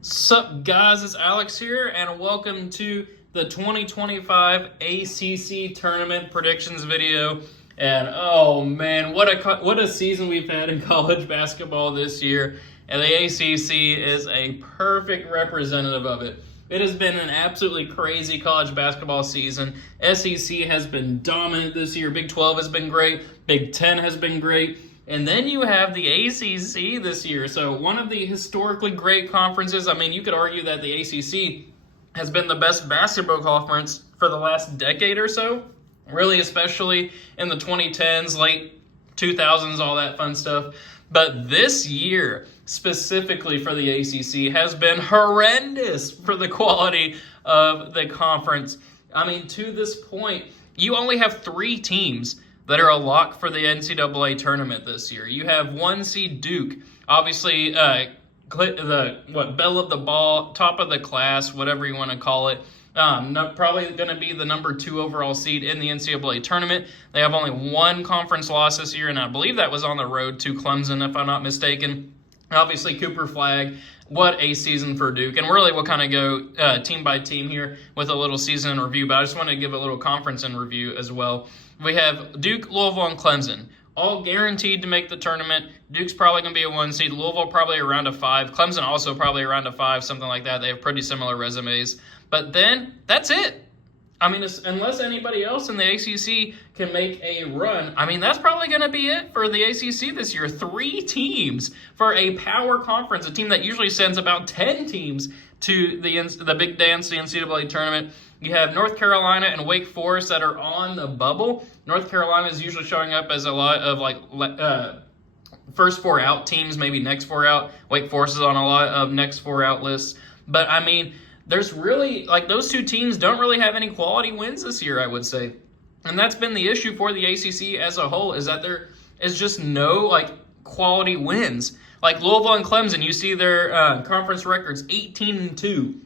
Sup guys, it's Alex here, and welcome to the 2025 ACC Tournament predictions video. And oh man, what a season we've had in college basketball this year, and the ACC is a perfect representative of it. It has been an absolutely crazy college basketball season. SEC has been dominant this year. Big 12 has been great. Big 10 has been great. And then you have the ACC this year. So one of the historically great conferences. I mean, you could argue that the ACC has been the best basketball conference for the last decade or so. Really, especially in the 2010s, late 2000s, all that fun stuff. But this year, specifically for the ACC, has been horrendous for the quality of the conference. I mean, to this point, you only have 3 teams that are a lock for the NCAA tournament this year. You have 1 seed Duke, obviously the belle of the ball, top of the class, whatever you want to call it. Probably going to be the number 2 overall seed in the NCAA tournament. They have only 1 conference loss this year, and I believe that was on the road to Clemson, if I'm not mistaken. Obviously, Cooper Flagg, what a season for Duke. And really, we'll kind of go team by team here with a little season in review, but I just want to give a little conference in review as well. We have Duke, Louisville, and Clemson, all guaranteed to make the tournament. Duke's probably going to be a 1 seed. Louisville probably around a 5. Clemson also probably around a 5, something like that. They have pretty similar resumes. But then, that's it. I mean, unless anybody else in the ACC can make a run, I mean, that's probably going to be it for the ACC this year. 3 teams for a power conference, a team that usually sends about 10 teams to the big dance, the NCAA tournament. You have North Carolina and Wake Forest that are on the bubble. North Carolina is usually showing up as a lot of first 4 out teams, maybe next 4 out. Wake Forest is on a lot of next 4 out lists. But I mean, there's really, those 2 teams don't really have any quality wins this year, I would say. And that's been the issue for the ACC as a whole, is that there is just no, quality wins. Like Louisville and Clemson, you see their conference records 18-2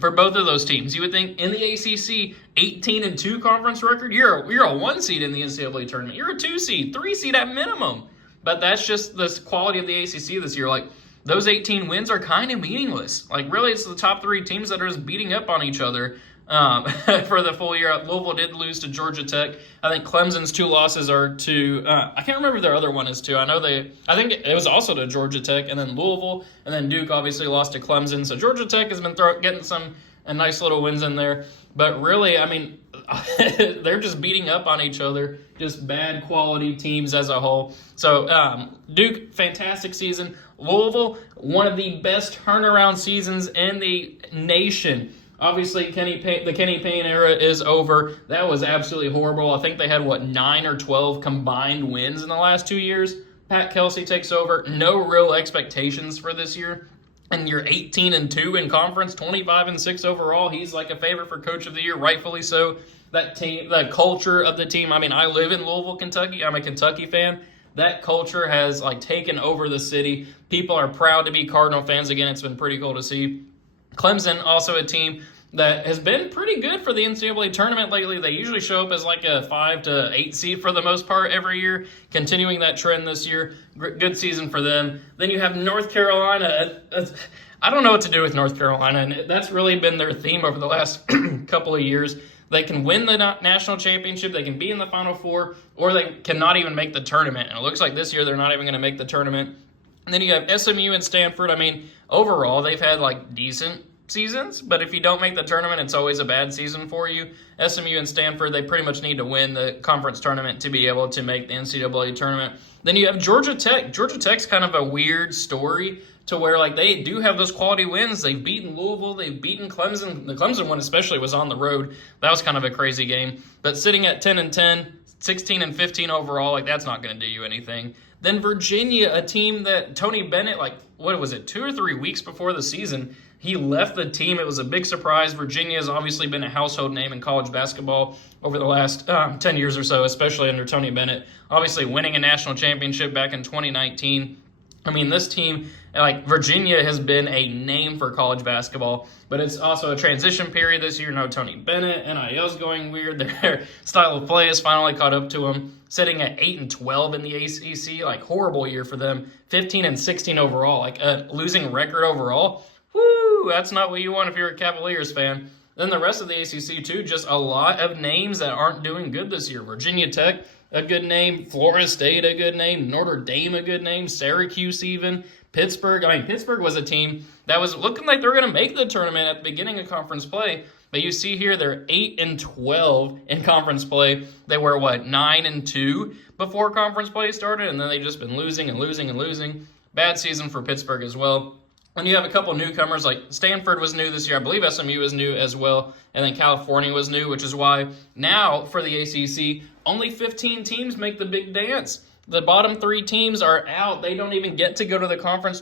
for both of those teams. You would think in the ACC, 18-2 conference record, you're a 1 seed in the NCAA tournament. You're a 2 seed, 3 seed at minimum. But that's just the quality of the ACC this year. Those 18 wins are kind of meaningless. Really, it's the top 3 teams that are just beating up on each other for the full year. Louisville did lose to Georgia Tech. I think Clemson's 2 losses are to, I can't remember their other one is to. I think it was also to Georgia Tech, and then Louisville, and then Duke obviously lost to Clemson. So Georgia Tech has been getting some nice little wins in there. But really, I mean, they're just beating up on each other, just bad quality teams as a whole. So Duke, fantastic season. Louisville, one of the best turnaround seasons in the nation. Obviously, the Kenny Payne era is over. That was absolutely horrible. I think they had, 9 or 12 combined wins in the last 2 years. Pat Kelsey takes over. No real expectations for this year. And you're 18-2 in conference, 25-6 overall. He's like a favorite for Coach of the Year, rightfully so. That team, the culture of the team. I mean, I live in Louisville, Kentucky. I'm a Kentucky fan. That culture has taken over the city. People are proud to be Cardinal fans again. It's been pretty cool to see. Clemson, also a team that has been pretty good for the NCAA tournament lately. They usually show up as a 5 to 8 seed for the most part every year, continuing that trend this year. Good season for them. Then you have North Carolina. I don't know what to do with North Carolina, and that's really been their theme over the last couple of years. They can win the national championship, they can be in the Final Four, or they cannot even make the tournament. And it looks like this year they're not even going to make the tournament. And then you have SMU and Stanford. I mean, overall, they've had decent seasons, but if you don't make the tournament, it's always a bad season for you. SMU and Stanford, they pretty much need to win the conference tournament to be able to make the NCAA tournament. Then you have Georgia Tech. Georgia Tech's kind of a weird story to where they do have those quality wins. They've beaten Louisville, they've beaten Clemson. The Clemson one especially was on the road. That was kind of a crazy game. But sitting at 10-10, 16-15 overall, that's not going to do you anything. Then Virginia, a team that Tony Bennett, 2 or 3 weeks before the season, he left the team. It was a big surprise. Virginia has obviously been a household name in college basketball over the last 10 years or so, especially under Tony Bennett. Obviously winning a national championship back in 2019. I mean, this team, Virginia has been a name for college basketball, but it's also a transition period this year. No Tony Bennett, NIL's going weird. Their style of play has finally caught up to them, sitting at 8-12 in the ACC. Horrible year for them. 15-16 overall, a losing record overall. Woo! Woo! That's not what you want if you're a Cavaliers fan. Then the rest of the ACC, too, just a lot of names that aren't doing good this year. Virginia Tech, a good name. Florida State, a good name. Notre Dame, a good name. Syracuse, even. Pittsburgh. I mean, Pittsburgh was a team that was looking like they were going to make the tournament at the beginning of conference play. But you see here, they're 8-12 in conference play. They were, 9-2 before conference play started, and then they've just been losing and losing and losing. Bad season for Pittsburgh as well. And you have a couple newcomers, like Stanford was new this year. I believe SMU was new as well. And then California was new, which is why now for the ACC, only 15 teams make the big dance. The bottom 3 teams are out. They don't even get to go to the conference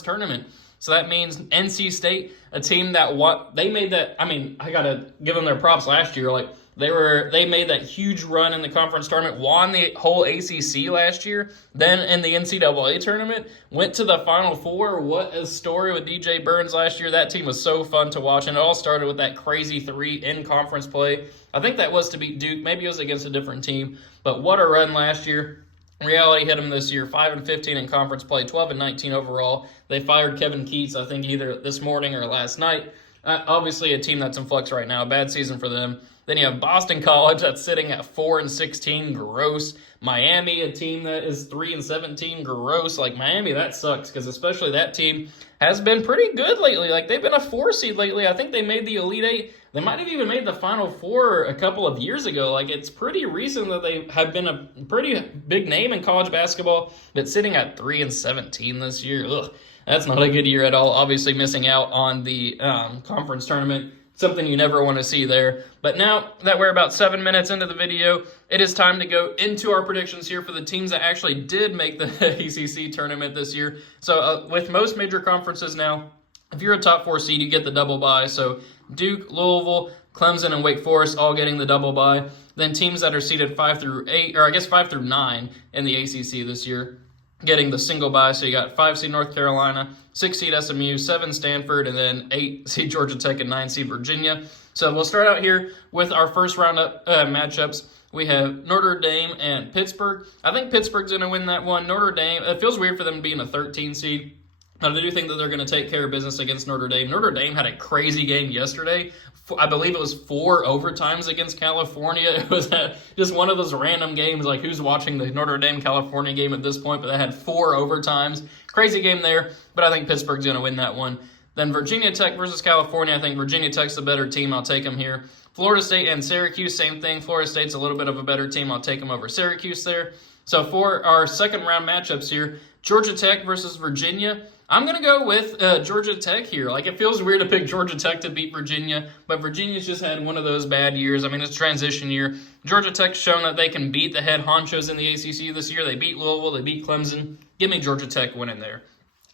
tournament. So that means NC State, a team that they made that. I mean, I gotta give them their props last year. Like they made that huge run in the conference tournament, won the whole ACC last year. Then in the NCAA tournament, went to the Final Four. What a story with DJ Burns last year. That team was so fun to watch, and it all started with that crazy 3 in conference play. I think that was to beat Duke. Maybe it was against a different team, but what a run last year. Reality hit them this year, 5-15 in conference play, 12-19 overall. They fired Kevin Keats, I think, either this morning or last night. Obviously, a team that's in flux right now. Bad season for them. Then you have Boston College that's sitting at 4-16, gross. Miami, a team that is 3-17, gross. Like Miami, that sucks because especially that team has been pretty good lately. Like they've been a 4 seed lately. I think they made the Elite 8. They might have even made the Final Four a couple of years ago. Like it's pretty recent that they have been a pretty big name in college basketball, but sitting at 3-17 this year. Ugh, that's not a good year at all. Obviously missing out on the conference tournament. Something you never want to see there. But now that we're about 7 minutes into the video, it is time to go into our predictions here for the teams that actually did make the ACC tournament this year. So with most major conferences now, if you're a top 4 seed, you get the double bye. So Duke, Louisville, Clemson, and Wake Forest all getting the double bye. Then teams that are seeded 5 through 9 in the ACC this year getting the single bye. So you got 5 seed North Carolina, 6 seed SMU, 7 Stanford, and then 8 seed Georgia Tech and 9 seed Virginia. So we'll start out here with our first round of matchups. We have Notre Dame and Pittsburgh. I think Pittsburgh's going to win that one. Notre Dame, it feels weird for them being a 13 seed. But I do think that they're going to take care of business against Notre Dame. Notre Dame had a crazy game yesterday. I believe it was 4 overtimes against California. It was just one of those random games, like who's watching the Notre Dame-California game at this point, but they had 4 overtimes. Crazy game there, but I think Pittsburgh's going to win that one. Then Virginia Tech versus California. I think Virginia Tech's the better team. I'll take them here. Florida State and Syracuse, same thing. Florida State's a little bit of a better team. I'll take them over Syracuse there. So for our second round matchups here, Georgia Tech versus Virginia. I'm going to go with Georgia Tech here. Like, it feels weird to pick Georgia Tech to beat Virginia, but Virginia's just had one of those bad years. I mean, it's transition year. Georgia Tech's shown that they can beat the head honchos in the ACC this year. They beat Louisville. They beat Clemson. Give me Georgia Tech winning there.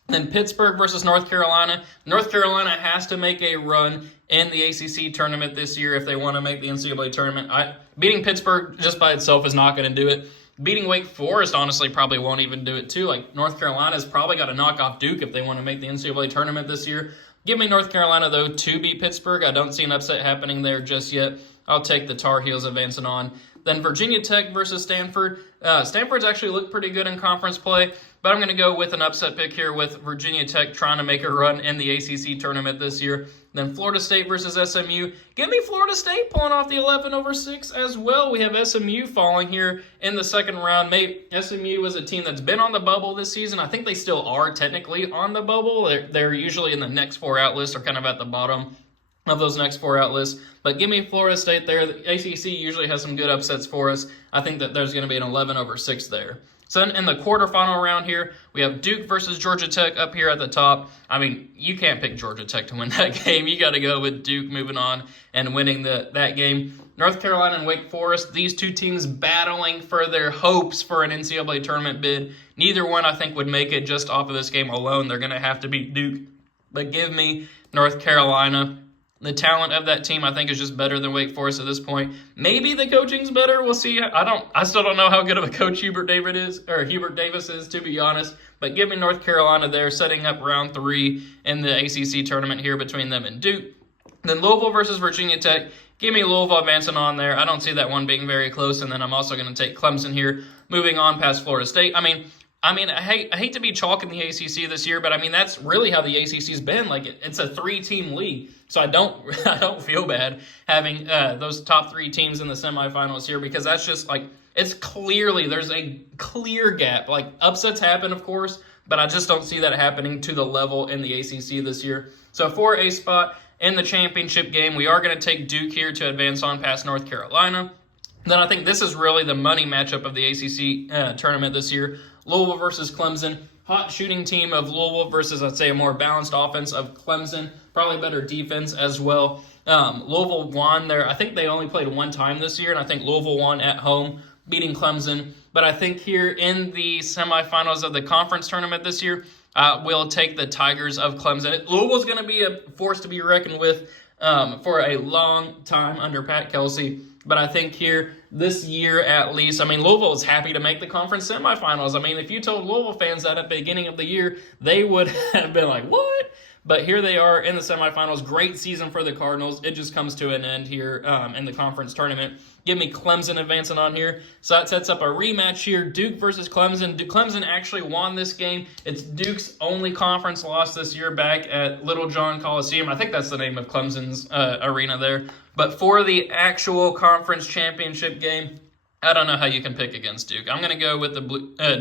Then Pittsburgh versus North Carolina. North Carolina has to make a run in the ACC tournament this year if they want to make the NCAA tournament. Beating Pittsburgh just by itself is not going to do it. Beating Wake Forest, honestly, probably won't even do it, too. Like, North Carolina's probably got to knock off Duke if they want to make the NCAA tournament this year. Give me North Carolina, though, to beat Pittsburgh. I don't see an upset happening there just yet. I'll take the Tar Heels advancing on. Then Virginia Tech versus Stanford. Stanford's actually looked pretty good in conference play, but I'm going to go with an upset pick here with Virginia Tech trying to make a run in the ACC tournament this year. Then Florida State versus SMU. Give me Florida State pulling off the 11/6 as well. We have SMU falling here in the second round. SMU was a team that's been on the bubble this season. I think they still are technically on the bubble. They're usually in the next 4 out list or kind of at the bottom of those next 4 out lists. But give me Florida State there. The ACC usually has some good upsets for us. I think that there's going to be an 11/6 there. So in the quarterfinal round here, we have Duke versus Georgia Tech up here at the top. I mean, you can't pick Georgia Tech to win that game. You got to go with Duke moving on and winning that game. North Carolina and Wake Forest, these two teams battling for their hopes for an NCAA tournament bid. Neither one, I think, would make it just off of this game alone. They're going to have to beat Duke. But give me North Carolina. The talent of that team, I think, is just better than Wake Forest at this point. Maybe the coaching's better. We'll see. I still don't know how good of a coach Hubert Davis is, to be honest. But give me North Carolina there, setting up round 3 in the ACC tournament here between them and Duke. Then Louisville versus Virginia Tech. Give me Louisville advancing on there. I don't see that one being very close. And then I'm also going to take Clemson here, moving on past Florida State. I mean, I mean, I hate to be chalking the ACC this year, but I mean that's really how the ACC's been. Like it's a 3-team league, so I don't feel bad having those top 3 teams in the semifinals here, because that's just like it's clearly there's a clear gap. Like upsets happen, of course, but I just don't see that happening to the level in the ACC this year. So for a spot in the championship game, we are going to take Duke here to advance on past North Carolina. Then I think this is really the money matchup of the ACC tournament this year. Louisville versus Clemson. Hot shooting team of Louisville versus, I'd say, a more balanced offense of Clemson. Probably better defense as well. Louisville won there. I think they only played one time this year, and I think Louisville won at home, beating Clemson. But I think here in the semifinals of the conference tournament this year, we'll take the Tigers of Clemson. Louisville's going to be a force to be reckoned with for a long time under Pat Kelsey. But I think here, this year at least, I mean, Louisville is happy to make the conference semifinals. I mean, if you told Louisville fans that at the beginning of the year, they would have been like, what? But here they are in the semifinals. Great season for the Cardinals. It just comes to an end here in the conference tournament. Give me Clemson advancing on here. So that sets up a rematch here. Duke versus Clemson. Clemson actually won this game. It's Duke's only conference loss this year back at Little John Coliseum. I think that's the name of Clemson's arena there. But for the actual conference championship game, I don't know how you can pick against Duke. I'm going to go with the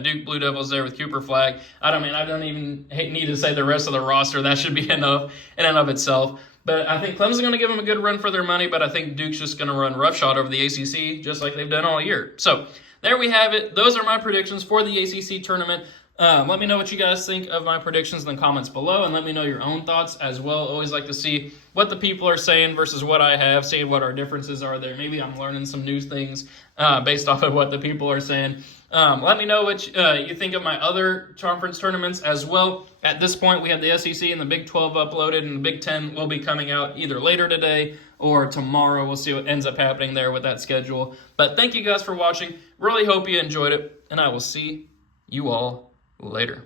Duke Blue Devils there with Cooper Flagg. I don't even need to say the rest of the roster. That should be enough in and of itself. But I think Clemson's going to give them a good run for their money, but I think Duke's just going to run roughshod over the ACC, just like they've done all year. So there we have it. Those are my predictions for the ACC tournament. Let me know what you guys think of my predictions in the comments below, and let me know your own thoughts as well. Always like to see what the people are saying versus what I have, seeing what our differences are there. Maybe I'm learning some new things based off of what the people are saying. Let me know what you think of my other conference tournaments as well. At this point, we have the SEC and the Big 12 uploaded, and the Big 10 will be coming out either later today or tomorrow. We'll see what ends up happening there with that schedule. But thank you guys for watching. Really hope you enjoyed it, and I will see you all later.